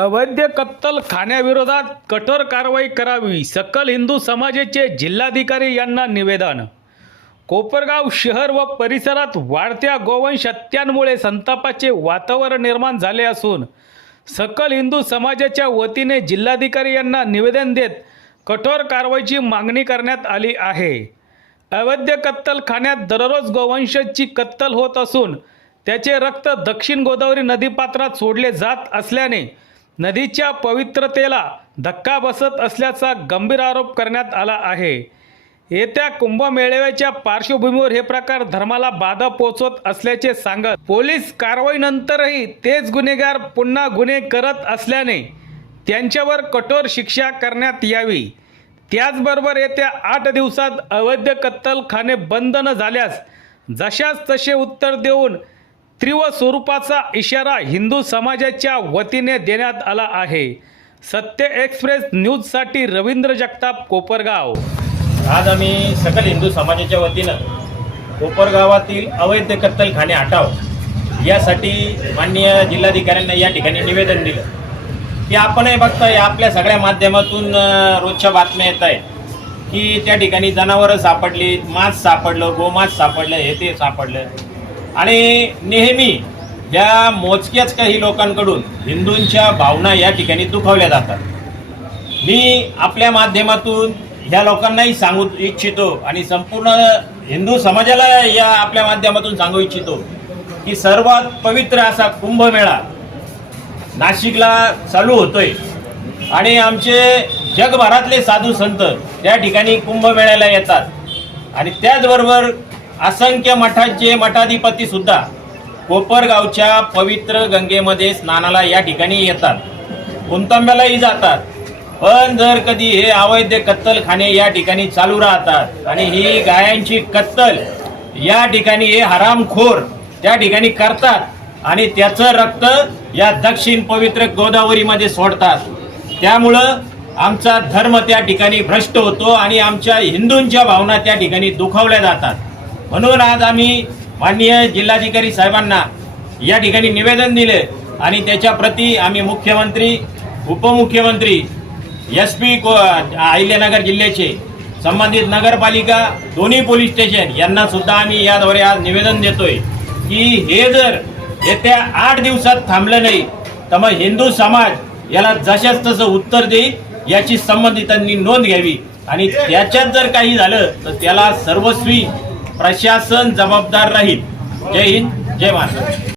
अवैध कत्तलखान्याविरोधात कठोर कारवाई करावी, सकल हिंदू समाजाचे जिल्हाधिकारी यांना निवेदन। कोपरगाव शहर व परिसरात वाढत्या गोवंश हत्यांमुळे संतापाचे वातावरण निर्माण झाले असून सकल हिंदू समाजाच्या वतीने जिल्हाधिकारी यांना निवेदन देत कठोर कारवाईची मागणी करण्यात आली आहे। अवैध कत्तलखान्यात दररोज गोवंशाची कत्तल होत असून त्याचे रक्त दक्षिण गोदावरी नदीपात्रात सोडले जात असल्याने नदीच्या पवित्रतेला धक्का बसत असल्याचा गंभीर आरोप करण्यात आला आहे। येत्या कुंभमेळ्याच्या पार्श्वभूमीवर हे प्रकार धर्माला बाधा पोहोचवत असल्याचे सांगत पोलीस कारवाईनंतरही तेच गुन्हेगार पुन्हा गुन्हे करत असल्याने त्यांच्यावर कठोर शिक्षा करण्यात यावी। त्याचबरोबर येत्या 8 दिवसात अवैध कत्तलखाने बंद न झाल्यास जशास तसे उत्तर देऊन तीव्र स्वरूपाचा इशारा हिंदू समाजाच्या वतीने देण्यात आला आहे। सत्य एक्सप्रेस न्यूजसाठी रवींद्र जगताप, कोपरगाव। आज आम्ही सकल हिंदू समाजाच्या वतीनं कोपरगावातील अवैध कत्तलखाने हटाव यासाठी माननीय जिल्हाधिकाऱ्यांना या ठिकाणी निवेदन दिलं की आपणही बघताय आपल्या सगळ्या माध्यमातून रोजच्या बातम्या येत आहेत की त्या ठिकाणी जनावरं सापडली, मांस सापडलं, गोमांस सापडलं, हे ते सापडलं आणि नेहमी या मोजक्याच काही लोकांकडून हिंदूंच्या भावना या ठिकाणी दुखावल्या जातात। मी आपल्या माध्यमातून ह्या लोकांनाही सांगू इच्छितो आणि संपूर्ण हिंदू समाजाला या आपल्या माध्यमातून सांगू इच्छितो की सर्वात पवित्र असा कुंभमेळा नाशिकला चालू होतोय आणि आमचे जगभरातले साधू संत त्या ठिकाणी कुंभमेळ्याला येतात आणि त्याचबरोबर असंख्य मठाचे मठाधिपती सुद्धा कोपरगावच्या पवित्र गंगेमध्ये स्नानाला या ठिकाणी येतात, कुंतंब्यालाही जातात। पण जर कधी हे अवैध कत्तलखाने या ठिकाणी चालू राहतात आणि ही गायांची कत्तल या ठिकाणी हे हरामखोर त्या ठिकाणी करतात आणि त्याचं रक्त या दक्षिण पवित्र गोदावरीमध्ये सोडतात, त्यामुळं आमचा धर्म त्या ठिकाणी भ्रष्ट होतो आणि आमच्या हिंदूंच्या भावना त्या ठिकाणी दुखावल्या जातात। म्हणून आज आम्ही माननीय जिल्हाधिकारी साहेबांना या ठिकाणी निवेदन दिले आणि त्याच्या प्रती आम्ही मुख्यमंत्री, उपमुख्यमंत्री, SP अहिल्यानगर जिल्ह्याचे संबंधित नगरपालिका, दोन्ही पोलीस स्टेशन यांना सुद्धा आम्ही याद्वारे आज निवेदन देतोय की हे जर येत्या 8 दिवसात थांबलं नाही तर मग हिंदू समाज याला जशाच तसं उत्तर देईल याची संबंधितांनी नोंद घ्यावी आणि त्याच्यात जर काही झालं तर त्याला सर्वस्वी प्रशासन जबाबदार राहील। जय हिंद, जय महाराष्ट्र।